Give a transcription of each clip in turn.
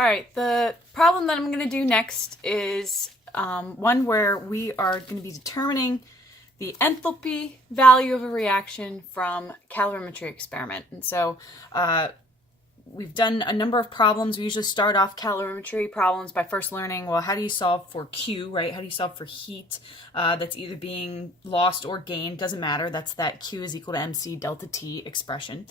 All right, the problem that I'm going to do next is one where we are going to be determining the enthalpy value of a reaction from calorimetry experiment. And so we've done a number of problems. We usually start off calorimetry problems by first learning, well, how do you solve for Q, right? How do you solve for heat that's either being lost or gained? Doesn't matter. That's that Q is equal to MC delta T expression.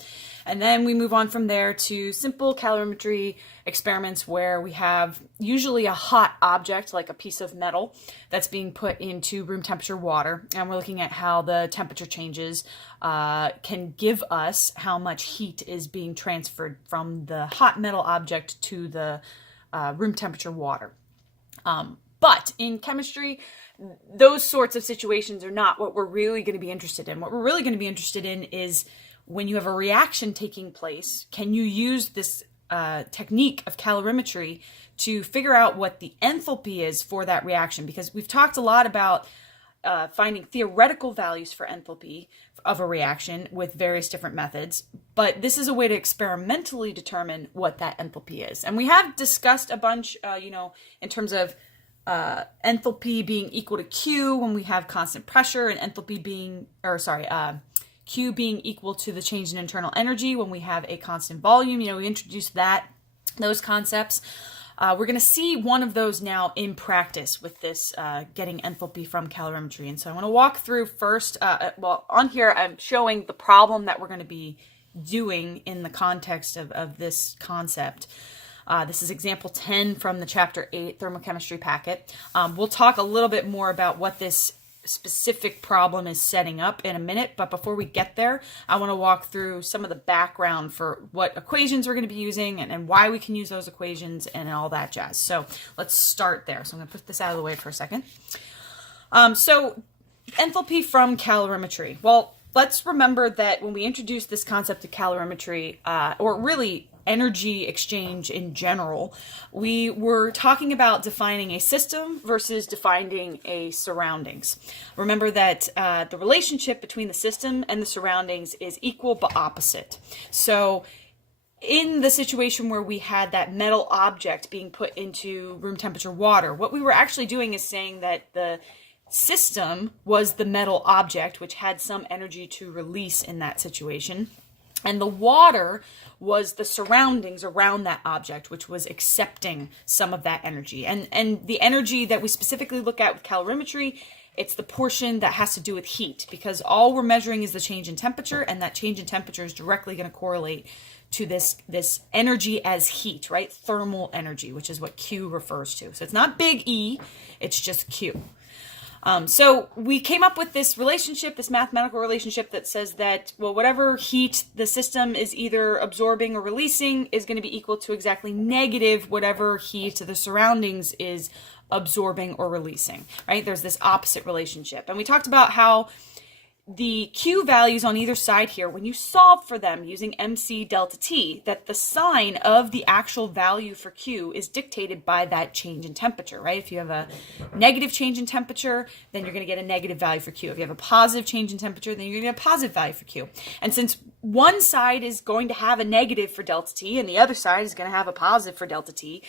And then we move on from there to simple calorimetry experiments where we have usually a hot object, like a piece of metal, that's being put into room temperature water. And we're looking at how the temperature changes can give us how much heat is being transferred from the hot metal object to the room temperature water. But in chemistry, those sorts of situations are not what we're really going to be interested in. What we're really going to be interested in is when you have a reaction taking place, can you use this technique of calorimetry to figure out what the enthalpy is for that reaction? Because we've talked a lot about finding theoretical values for enthalpy of a reaction with various different methods, but this is a way to experimentally determine what that enthalpy is. And we have discussed a bunch, in terms of enthalpy being equal to Q when we have constant pressure, and enthalpy being, Q being equal to the change in internal energy when we have a constant volume. We introduced those concepts. We're going to see one of those now in practice with this getting enthalpy from calorimetry. And so I want to walk through first, on here I'm showing the problem that we're going to be doing in the context of this concept. This is example 10 from the chapter 8 thermochemistry packet. We'll talk a little bit more about what this specific problem is setting up in a minute, but before we get there, I want to walk through some of the background for what equations we're going to be using and why we can use those equations and all that jazz. So let's start there. So I'm going to put this out of the way for a second. So enthalpy from calorimetry. Well, let's remember that when we introduced this concept of calorimetry, or really energy exchange in general, we were talking about defining a system versus defining a surroundings. Remember that the relationship between the system and the surroundings is equal but opposite. So in the situation where we had that metal object being put into room temperature water, what we were actually doing is saying that the system was the metal object, which had some energy to release in that situation. And the water was the surroundings around that object, which was accepting some of that energy. And the energy that we specifically look at with calorimetry, it's the portion that has to do with heat, because all we're measuring is the change in temperature, and that change in temperature is directly going to correlate to this energy as heat, right? Thermal energy, which is what Q refers to. So it's not big E, it's just Q. So we came up with this relationship, this mathematical relationship that says that, well, whatever heat the system is either absorbing or releasing is going to be equal to exactly negative whatever heat the surroundings is absorbing or releasing, right? There's this opposite relationship. And we talked about how the Q values on either side here, when you solve for them using MC delta T, that the sign of the actual value for Q is dictated by that change in temperature, right? If you have a negative change in temperature, then you're going to get a negative value for Q. If you have a positive change in temperature, then you're going to get a positive value for Q. And since one side is going to have a negative for delta T and the other side is going to have a positive for delta T,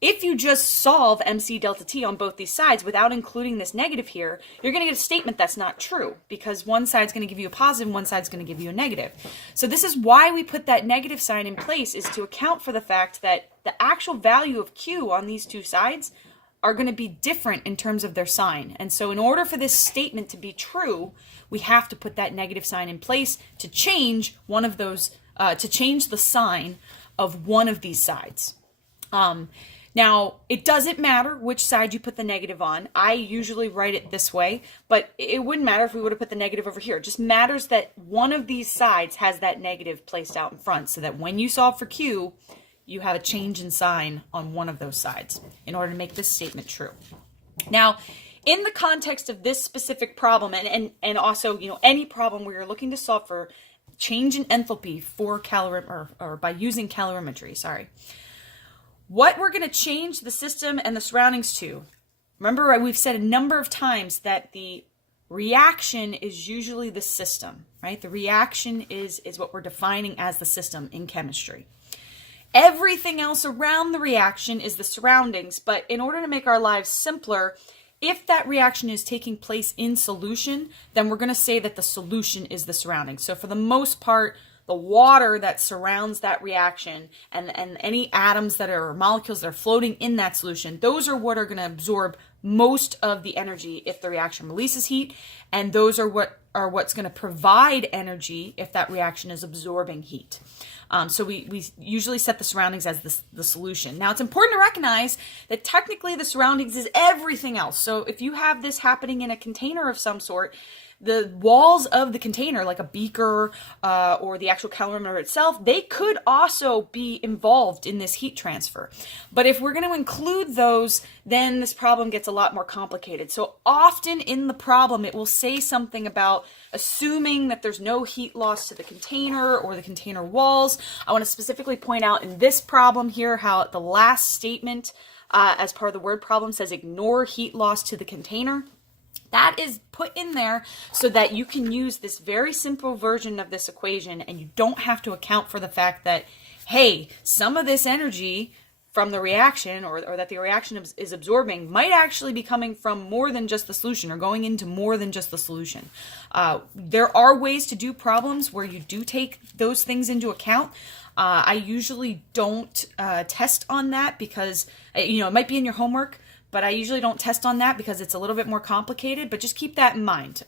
if you just solve MC delta T on both these sides without including this negative here, you're going to get a statement that's not true, because one side's going to give you a positive and one side's going to give you a negative. So this is why we put that negative sign in place, is to account for the fact that the actual value of Q on these two sides are going to be different in terms of their sign. And so in order for this statement to be true, we have to put that negative sign in place to change one of those, to change the sign of one of these sides. Now, it doesn't matter which side you put the negative on. I usually write it this way, but it wouldn't matter if we would have put the negative over here. It just matters that one of these sides has that negative placed out in front, so that when you solve for Q, you have a change in sign on one of those sides in order to make this statement true. Now, in the context of this specific problem, and also, any problem where you're looking to solve for change in enthalpy for or by using calorimetry, what we're going to change the system and the surroundings to. Remember, we've said a number of times that the reaction is usually the system, right? The reaction is what we're defining as the system in chemistry. Everything else around the reaction is the surroundings, but in order to make our lives simpler, if that reaction is taking place in solution, then we're going to say that the solution is the surroundings. So for the most part, the water that surrounds that reaction and any atoms that are, or molecules that are floating in that solution, those are what are going to absorb most of the energy if the reaction releases heat, and those are what's going to provide energy if that reaction is absorbing heat. So we usually set the surroundings as the solution. Now, it's important to recognize that technically the surroundings is everything else. So if you have this happening in a container of some sort, the walls of the container, like a beaker or the actual calorimeter itself, they could also be involved in this heat transfer. But if we're going to include those, then this problem gets a lot more complicated. So often in the problem, it will say something about assuming that there's no heat loss to the container or the container walls. I want to specifically point out in this problem here how the last statement as part of the word problem says ignore heat loss to the container. That is put in there so that you can use this very simple version of this equation and you don't have to account for the fact that, hey, some of this energy from the reaction or that the reaction is absorbing might actually be coming from more than just the solution or going into more than just the solution. There are ways to do problems where you do take those things into account. I usually don't test on that because, it might be in your homework, but I usually don't test on that because it's a little bit more complicated, but just keep that in mind.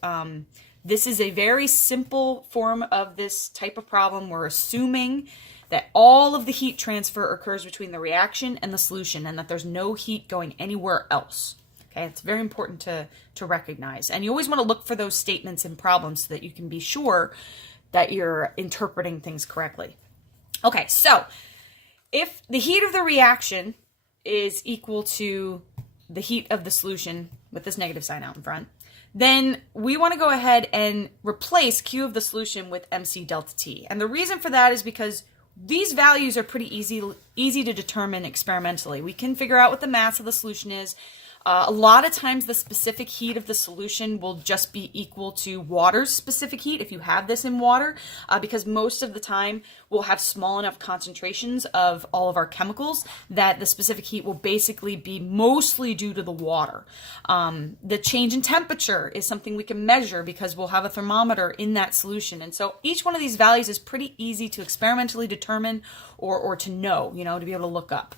This is a very simple form of this type of problem. We're assuming that all of the heat transfer occurs between the reaction and the solution and that there's no heat going anywhere else. Okay, it's very important to recognize. And you always want to look for those statements in problems so that you can be sure that you're interpreting things correctly. Okay, so if the heat of the reaction is equal to the heat of the solution with this negative sign out in front, then we want to go ahead and replace Q of the solution with MC delta T. And the reason for that is because these values are pretty easy to determine experimentally. We can figure out what the mass of the solution is. A lot of times the specific heat of the solution will just be equal to water's specific heat if you have this in water, because most of the time we'll have small enough concentrations of all of our chemicals that the specific heat will basically be mostly due to the water. The change in temperature is something we can measure because we'll have a thermometer in that solution. And so each one of these values is pretty easy to experimentally determine or to know, to be able to look up.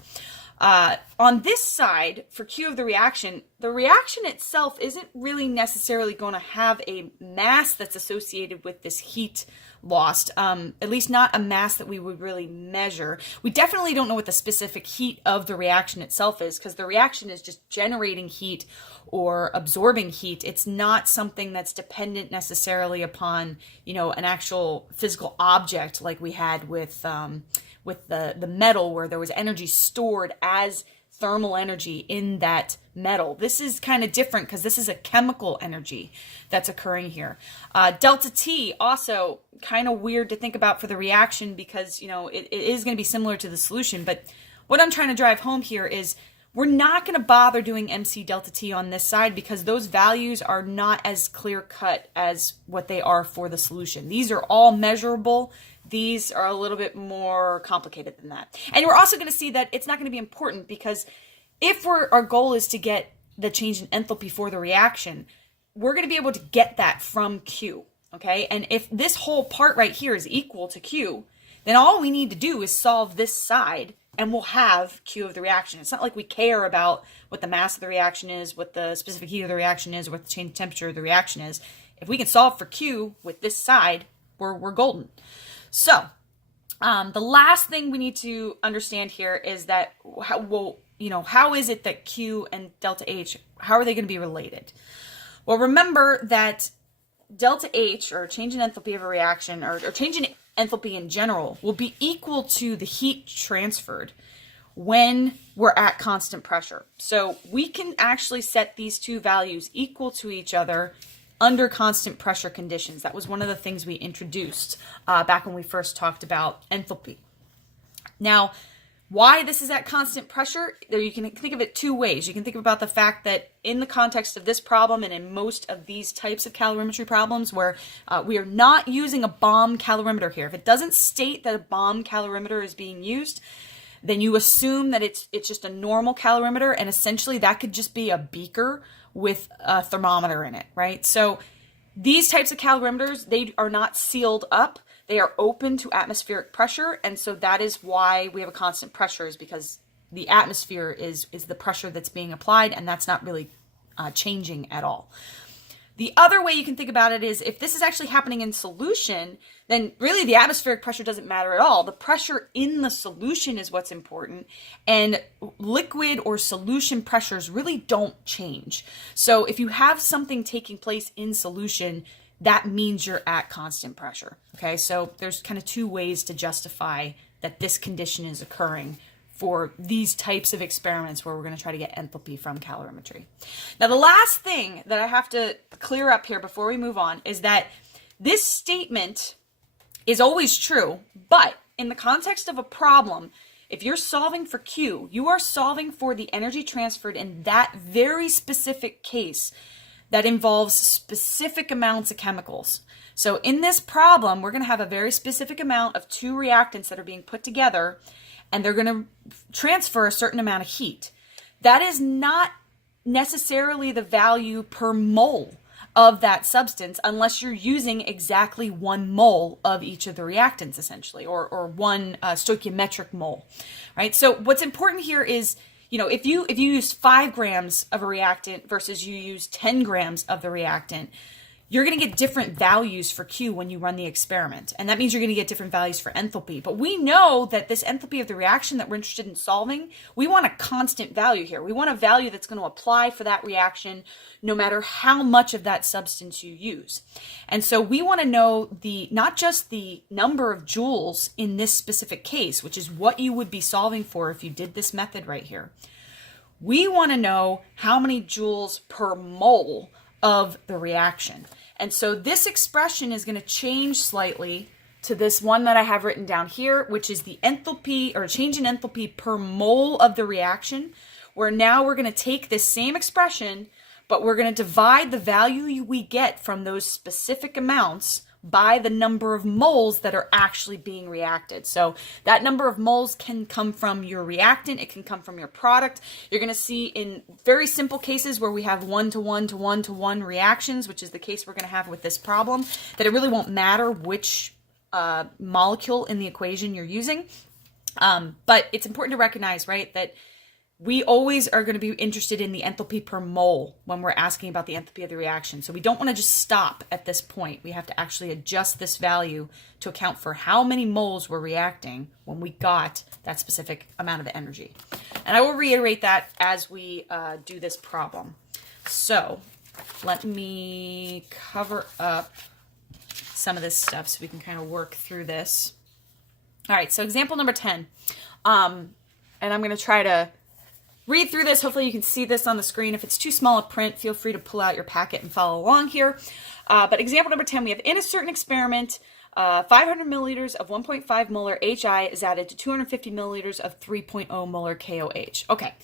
On this side, for Q of the reaction itself isn't really necessarily going to have a mass that's associated with this heat lost, at least not a mass that we would really measure. We definitely don't know what the specific heat of the reaction itself is because the reaction is just generating heat or absorbing heat. It's not something that's dependent necessarily upon, an actual physical object like we had with the metal where there was energy stored as thermal energy in that metal. This is kind of different because this is a chemical energy that's occurring here. Delta T, also kind of weird to think about for the reaction because, it is going to be similar to the solution. But what I'm trying to drive home here is we're not going to bother doing MC delta T on this side because those values are not as clear cut as what they are for the solution. These are all measurable. These are a little bit more complicated than that. And we're also going to see that it's not going to be important because if our goal is to get the change in enthalpy for the reaction, we're going to be able to get that from Q, okay? And if this whole part right here is equal to Q, then all we need to do is solve this side and we'll have Q of the reaction. It's not like we care about what the mass of the reaction is, what the specific heat of the reaction is, or what the change in temperature of the reaction is. If we can solve for Q with this side, we're golden. So the last thing we need to understand here is that, how is it that Q and delta H, how are they going to be related? Well, remember that delta H, or change in enthalpy of a reaction, or change in enthalpy in general, will be equal to the heat transferred when we're at constant pressure. So we can actually set these two values equal to each other under constant pressure conditions. That was one of the things we introduced back when we first talked about enthalpy. Now, why this is at constant pressure, you can think of it two ways. You can think about the fact that in the context of this problem and in most of these types of calorimetry problems where we are not using a bomb calorimeter here, if it doesn't state that a bomb calorimeter is being used, then you assume that it's just a normal calorimeter, and essentially that could just be a beaker with a thermometer in it, right? So these types of calorimeters, they are not sealed up. They are open to atmospheric pressure, and so that is why we have a constant pressure, is because the atmosphere is the pressure that's being applied, and that's not really changing at all. The other way you can think about it is if this is actually happening in solution, then really the atmospheric pressure doesn't matter at all. The pressure in the solution is what's important, and liquid or solution pressures really don't change. So if you have something taking place in solution, that means you're at constant pressure. Okay, so there's kind of two ways to justify that this condition is occurring for these types of experiments where we're going to try to get enthalpy from calorimetry. Now, the last thing that I have to clear up here before we move on is that this statement is always true, but in the context of a problem, if you're solving for Q, you are solving for the energy transferred in that very specific case that involves specific amounts of chemicals. So in this problem, we're going to have a very specific amount of two reactants that are being put together, and they're going to transfer a certain amount of heat. That is not necessarily the value per mole of that substance unless you're using exactly 1 mole of each of the reactants, essentially, or 1 stoichiometric mole, right? So what's important here is, if you use 5 grams of a reactant versus you use 10 grams of the reactant, you're going to get different values for Q when you run the experiment. And that means you're going to get different values for enthalpy. But we know that this enthalpy of the reaction that we're interested in solving, we want a constant value here. We want a value that's going to apply for that reaction no matter how much of that substance you use. And so we want to know not just the number of joules in this specific case, which is what you would be solving for if you did this method right here. We want to know how many joules per mole of the reaction. And so this expression is going to change slightly to this one that I have written down here, which is the enthalpy, or change in enthalpy per mole of the reaction, where now we're going to take this same expression, but we're going to divide the value we get from those specific amounts by the number of moles that are actually being reacted. So that number of moles can come from your reactant, it can come from your product. You're going to see in very simple cases where we have 1-to-1 to 1-to-1 reactions, which is the case we're going to have with this problem, that it really won't matter which molecule in the equation you're using. But it's important to recognize, right, that we always are going to be interested in the enthalpy per mole when we're asking about the enthalpy of the reaction. So we don't want to just stop at this point. We have to actually adjust this value to account for how many moles we're reacting when we got that specific amount of energy. And I will reiterate that as we do this problem. So let me cover up some of this stuff so we can kind of work through this. All right, so example number 10. And I'm going to try to read through this. Hopefully you can see this on the screen. If it's too small a print, feel free to pull out your packet and follow along here. But example number 10, we have in a certain experiment, 500 milliliters of 1.5 molar HI is added to 250 milliliters of 3.0 molar KOH. Okay,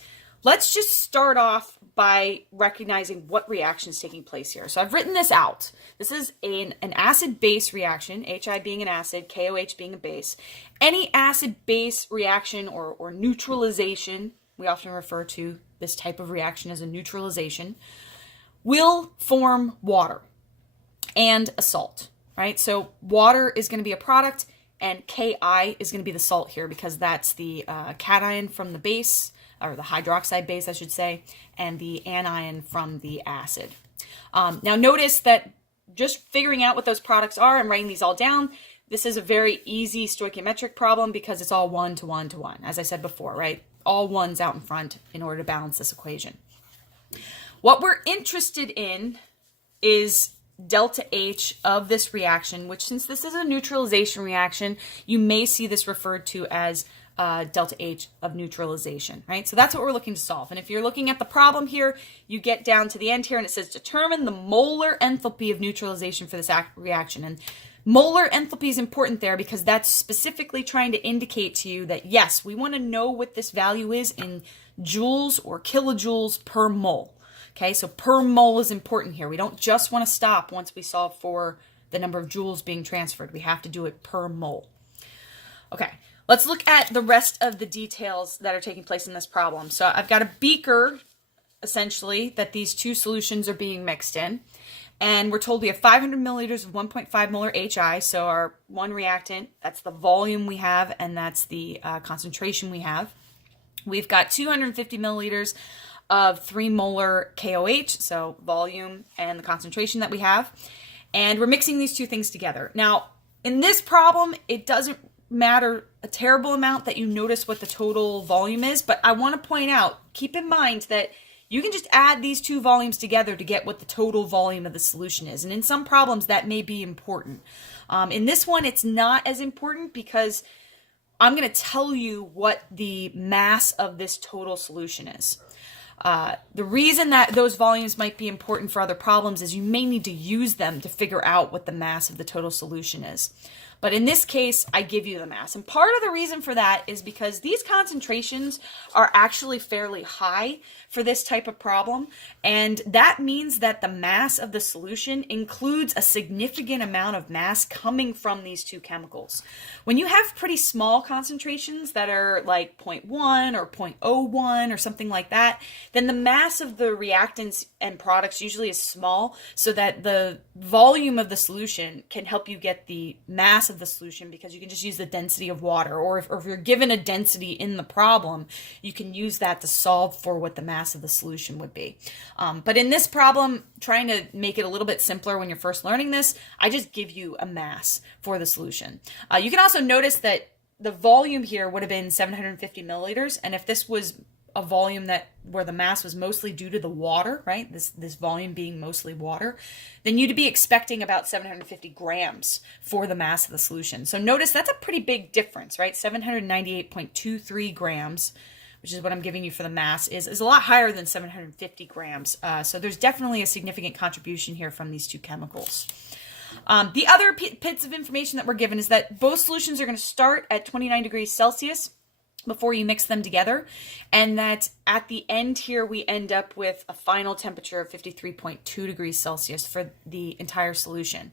let's just start off by recognizing what reaction is taking place here. So I've written this out. This is an acid-base reaction, HI being an acid, KOH being a base. Any acid-base reaction or neutralization, we often refer to this type of reaction as a neutralization, will form water and a salt, right? So water is going to be a product, and Ki is going to be the salt here because that's the cation from the base, or the hydroxide base, I should say, and the anion from the acid. Now notice that just figuring out what those products are and writing these all down, this is a very easy stoichiometric problem because it's all 1-to-1 to 1, as I said before, right? All ones out in front in order to balance this equation. What we're interested in is delta H of this reaction, which, since this is a neutralization reaction, you may see this referred to as delta H of neutralization, right? So that's what we're looking to solve. And if you're looking at the problem here, you get down to the end here and it says determine the molar enthalpy of neutralization for this reaction. And molar enthalpy is important there because that's specifically trying to indicate to you that, yes, we want to know what this value is in joules or kilojoules per mole. Okay, so per mole is important here. We don't just want to stop once we solve for the number of joules being transferred. We have to do it per mole. Okay, Let's look at the rest of the details that are taking place in this problem. So I've got a beaker, essentially, that these two solutions are being mixed in. And we're told we have 500 milliliters of 1.5 molar HI, so our one reactant, that's the volume we have, and that's the concentration we have. We've got 250 milliliters of 3 molar KOH, so volume and the concentration that we have. And we're mixing these two things together. Now, in this problem, it doesn't matter a terrible amount that you notice what the total volume is, but I want to point out, keep in mind that you can just add these two volumes together to get what the total volume of the solution is. And in some problems, that may be important. In this one, it's not as important because I'm going to tell you what the mass of this total solution is. The reason that those volumes might be important for other problems is you may need to use them to figure out what the mass of the total solution is. But in this case, I give you the mass. And part of the reason for that is because these concentrations are actually fairly high for this type of problem. And that means that the mass of the solution includes a significant amount of mass coming from these two chemicals. When you have pretty small concentrations that are like 0.1 or 0.01 or something like that, then the mass of the reactants and products usually is small, so that the volume of the solution can help you get the mass of the solution, because you can just use the density of water, or if you're given a density in the problem, you can use that to solve for what the mass of the solution would be. But in this problem, trying to make it a little bit simpler when you're first learning this, I just give you a mass for the solution. You can also notice that the volume here would have been 750 milliliters, and if this was a volume where the mass was mostly due to the water, right? This volume being mostly water, then you'd be expecting about 750 grams for the mass of the solution. So notice that's a pretty big difference, right? 798.23 grams, which is what I'm giving you for the mass, is a lot higher than 750 grams. So there's definitely a significant contribution here from these two chemicals. The other bits of information that we're given is that both solutions are going to start at 29 degrees Celsius before you mix them together, and that at the end here we end up with a final temperature of 53.2 degrees Celsius for the entire solution.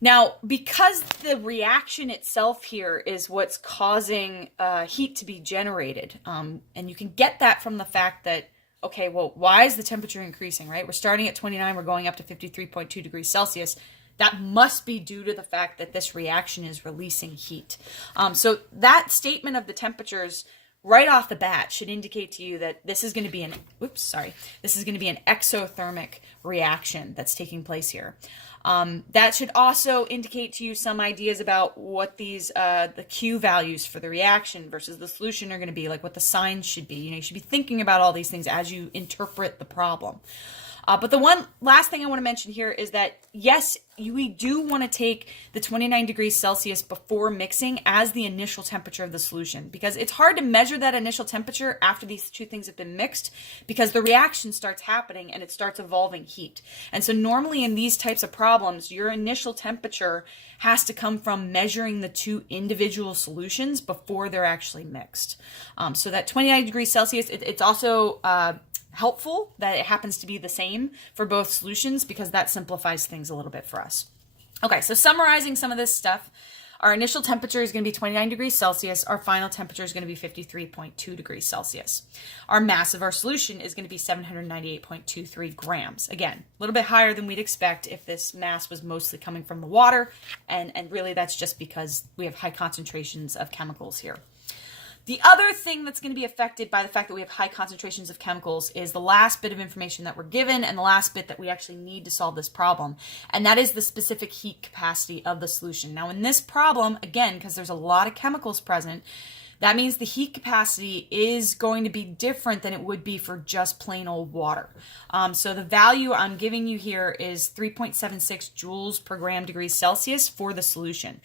Now, because the reaction itself here is what's causing heat to be generated, and you can get that from the fact that, okay, well, why is the temperature increasing, right? We're starting at 29, we're going up to 53.2 degrees Celsius. That must be due to the fact that this reaction is releasing heat. So that statement of the temperatures right off the bat should indicate to you that this is going to be this is going to be an exothermic reaction that's taking place here. That should also indicate to you some ideas about what these the Q values for the reaction versus the solution are going to be, like what the signs should be. You should be thinking about all these things as you interpret the problem. But the one last thing I want to mention here is that, yes, we do want to take the 29 degrees Celsius before mixing as the initial temperature of the solution, because it's hard to measure that initial temperature after these two things have been mixed, because the reaction starts happening and it starts evolving heat. And so normally in these types of problems, your initial temperature has to come from measuring the two individual solutions before they're actually mixed. So that 29 degrees Celsius, it's also helpful that it happens to be the same for both solutions, because that simplifies things a little bit for us. Okay, so summarizing some of this stuff, our initial temperature is going to be 29 degrees Celsius. Our final temperature is going to be 53.2 degrees Celsius. Our mass of our solution is going to be 798.23 grams. Again, a little bit higher than we'd expect if this mass was mostly coming from the water, and really that's just because we have high concentrations of chemicals here. The other thing that's going to be affected by the fact that we have high concentrations of chemicals is the last bit of information that we're given, and the last bit that we actually need to solve this problem, and that is the specific heat capacity of the solution. Now, in this problem, again, because there's a lot of chemicals present, that means the heat capacity is going to be different than it would be for just plain old water. So the value I'm giving you here is 3.76 joules per gram degrees Celsius for the solution.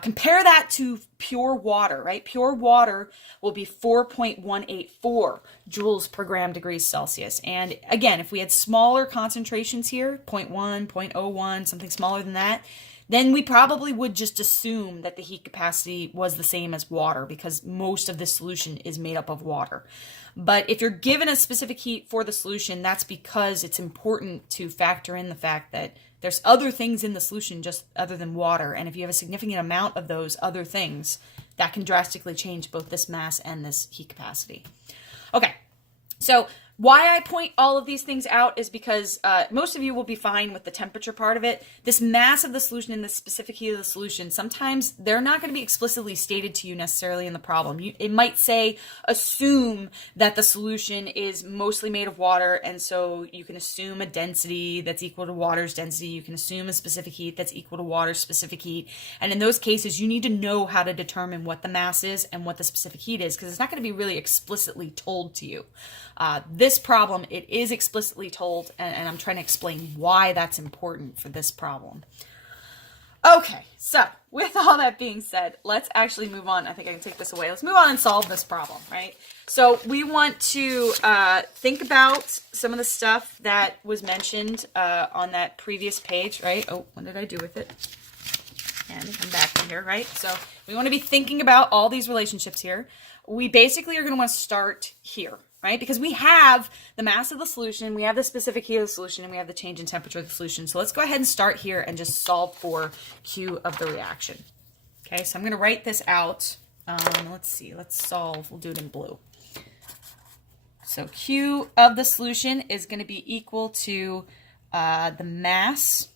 Compare that to pure water, right? Pure water will be 4.184 joules per gram degrees Celsius. And again, if we had smaller concentrations here, 0.1, 0.01, something smaller than that, then we probably would just assume that the heat capacity was the same as water, because most of this solution is made up of water. But if you're given a specific heat for the solution, that's because it's important to factor in the fact that there's other things in the solution just other than water. And if you have a significant amount of those other things, that can drastically change both this mass and this heat capacity. Okay, so why I point all of these things out is because most of you will be fine with the temperature part of it. This mass of the solution and the specific heat of the solution, sometimes they're not going to be explicitly stated to you necessarily in the problem. It might say, assume that the solution is mostly made of water, and so you can assume a density that's equal to water's density. You can assume a specific heat that's equal to water's specific heat. And in those cases, you need to know how to determine what the mass is and what the specific heat is, because it's not going to be really explicitly told to you. This problem, it is explicitly told, and I'm trying to explain why that's important for this problem. Okay, so with all that being said, let's actually move on. I think I can take this away. Let's move on and solve this problem, right? So we want to think about some of the stuff that was mentioned on that previous page, right? Oh, what did I do with it? And come back in here, right? So we want to be thinking about all these relationships here. We basically are going to want to start here, right? Because we have the mass of the solution, we have the specific heat of the solution, and we have the change in temperature of the solution. So let's go ahead and start here and just solve for Q of the reaction. Okay, so I'm going to write this out. Let's see, let's solve. We'll do it in blue. So Q of the solution is going to be equal to the mass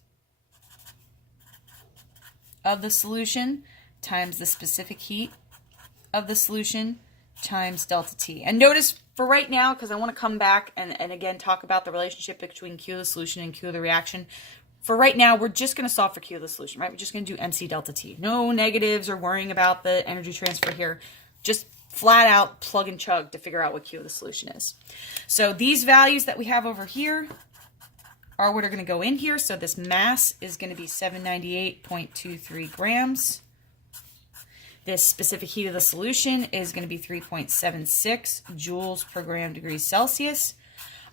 of the solution times the specific heat of the solution times delta T. And notice for right now, because I want to come back and again talk about the relationship between Q of the solution and Q of the reaction, for right now, we're just going to solve for Q of the solution, right? We're just going to do MC delta T. No negatives or worrying about the energy transfer here. Just flat out plug and chug to figure out what Q of the solution is. So these values that we have over here are what are going to go in here. So this mass is going to be 798.23 grams. This specific heat of the solution is going to be 3.76 joules per gram degrees Celsius.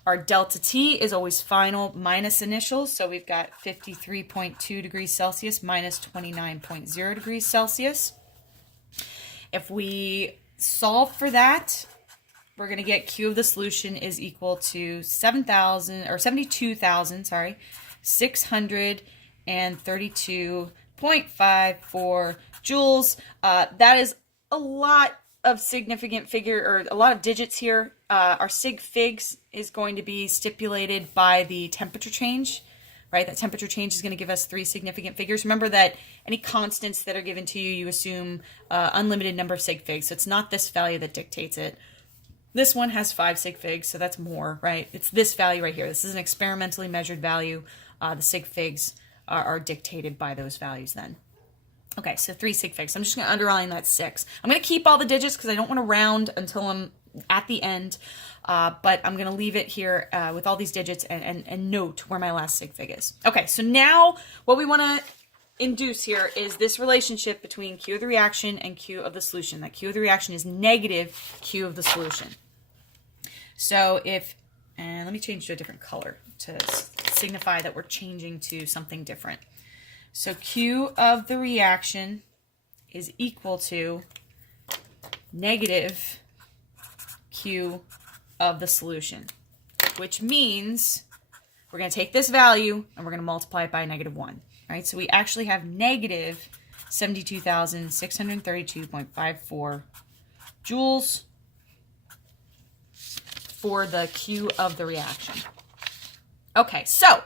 Our delta T is always final minus initials, so we've got 53.2 degrees Celsius minus 29.0 degrees Celsius. If we solve for that, we're going to get Q of the solution is equal to 72,632.54 joules. That is a lot of significant figure, or a lot of digits here. Our sig figs is going to be stipulated by the temperature change, right? That temperature change is going to give us 3 significant figures. Remember that any constants that are given to you, you assume unlimited number of sig figs. So it's not this value that dictates it. This one has 5 sig figs, so that's more, right? It's this value right here. This is an experimentally measured value. The sig figs are dictated by those values then. Okay, so 3 sig figs. I'm just going to underline that 6. I'm going to keep all the digits because I don't want to round until I'm at the end, but I'm going to leave it here with all these digits and note where my last sig fig is. Okay, so now what we want to induce here is this relationship between Q of the reaction and Q of the solution. That Q of the reaction is negative Q of the solution. So if, and let me change to a different color to signify that we're changing to something different. So Q of the reaction is equal to negative Q of the solution, which means we're going to take this value and we're going to multiply it by -1, right? So we actually have negative 72,632.54 joules for the Q of the reaction. Okay, so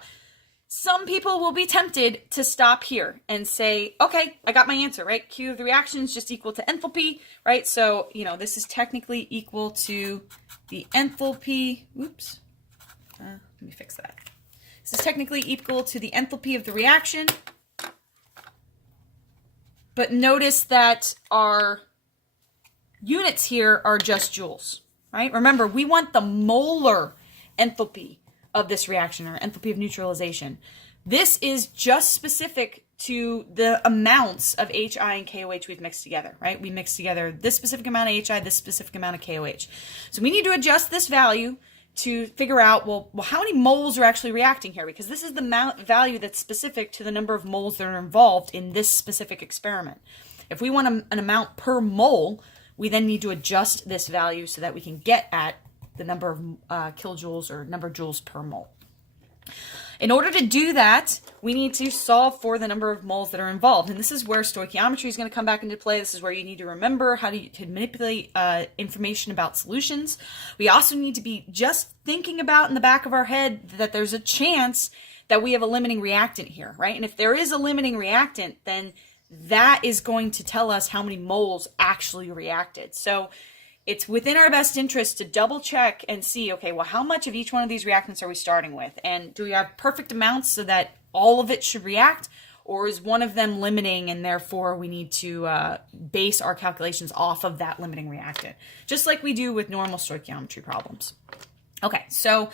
some people will be tempted to stop here and say, okay, I got my answer, right? Q of the reaction is just equal to enthalpy, right? So, you know, this is technically equal to the enthalpy. Oops. Let me fix that. This is technically equal to the enthalpy of the reaction. But notice that our units here are just joules, right? Remember, we want the molar enthalpy of this reaction, or enthalpy of neutralization. This is just specific to the amounts of HI and KOH we've mixed together, right? We mixed together this specific amount of HI, this specific amount of KOH. So we need to adjust this value to figure out, well, how many moles are actually reacting here? Because this is the value that's specific to the number of moles that are involved in this specific experiment. If we want an amount per mole, we then need to adjust this value so that we can get at the number of kilojoules or number of joules per mole. In order to do that, we need to solve for the number of moles that are involved. And this is where stoichiometry is going to come back into play. This is where you need to remember how to manipulate information about solutions. We also need to be just thinking about in the back of our head that there's a chance that we have a limiting reactant here, right? And if there is a limiting reactant, then that is going to tell us how many moles actually reacted. So it's within our best interest to double check and see, okay, well, how much of each one of these reactants are we starting with? And do we have perfect amounts so that all of it should react? Or is one of them limiting and therefore we need to base our calculations off of that limiting reactant? Just like we do with normal stoichiometry problems. Okay, so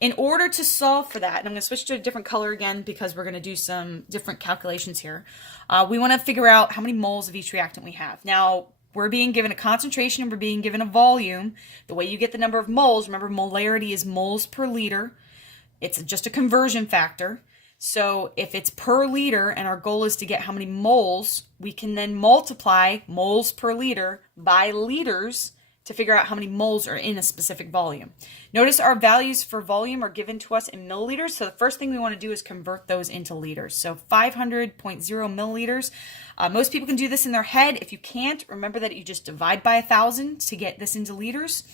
in order to solve for that, and I'm going to switch to a different color again because we're going to do some different calculations here. We want to figure out how many moles of each reactant we have. Now, we're being given a concentration and we're being given a volume. The way you get the number of moles, remember molarity is moles per liter. It's just a conversion factor. So if it's per liter and our goal is to get how many moles, we can then multiply moles per liter by liters to figure out how many moles are in a specific volume. Notice our values for volume are given to us in milliliters. So the first thing we want to do is convert those into liters. So 500.0 milliliters. Most people can do this in their head. If you can't, remember that you just divide by 1,000 to get this into liters.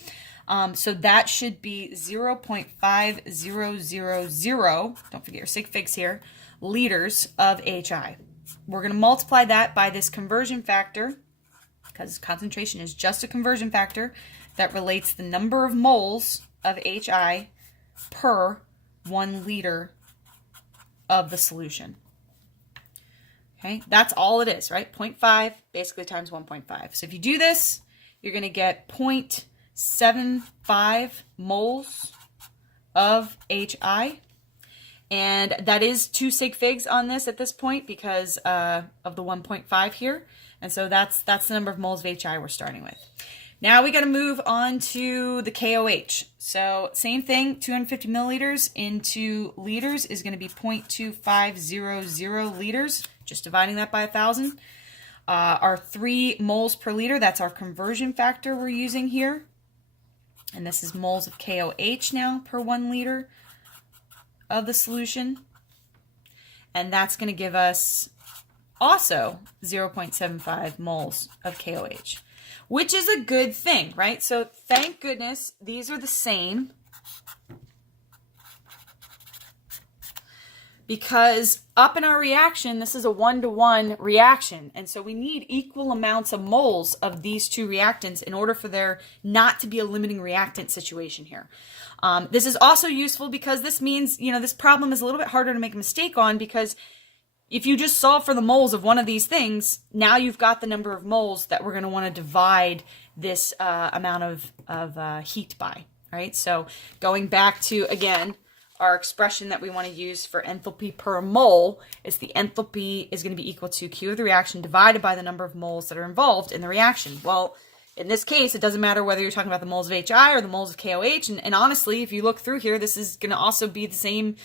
So that should be 0.5000, don't forget your sig figs here, liters of HI. We're going to multiply that by this conversion factor, because concentration is just a conversion factor that relates the number of moles of HI per 1 liter of the solution. Okay, that's all it is, right? 0.5 basically times 1.5. So if you do this, you're going to get 0.75 moles of HI. And that is 2 sig figs on this at this point because of the 1.5 here. And so that's the number of moles of HI we're starting with. Now we got to move on to the KOH. So same thing, 250 milliliters into liters is going to be 0.2500 liters, just dividing that by 1,000. Our 3 moles per liter, that's our conversion factor we're using here. And this is moles of KOH now per 1 liter of the solution. And that's going to give us also 0.75 moles of KOH, which is a good thing, right? So thank goodness these are the same, because up in our reaction, this is a 1-to-1 reaction. And so we need equal amounts of moles of these 2 reactants in order for there not to be a limiting reactant situation here. This is also useful because this means, this problem is a little bit harder to make a mistake on, because if you just solve for the moles of one of these things, now you've got the number of moles that we're going to want to divide this amount of heat by, right? So going back to, again, our expression that we want to use for enthalpy per mole is the enthalpy is going to be equal to Q of the reaction divided by the number of moles that are involved in the reaction. Well, in this case, it doesn't matter whether you're talking about the moles of HI or the moles of KOH. And honestly, if you look through here, this is going to also be the same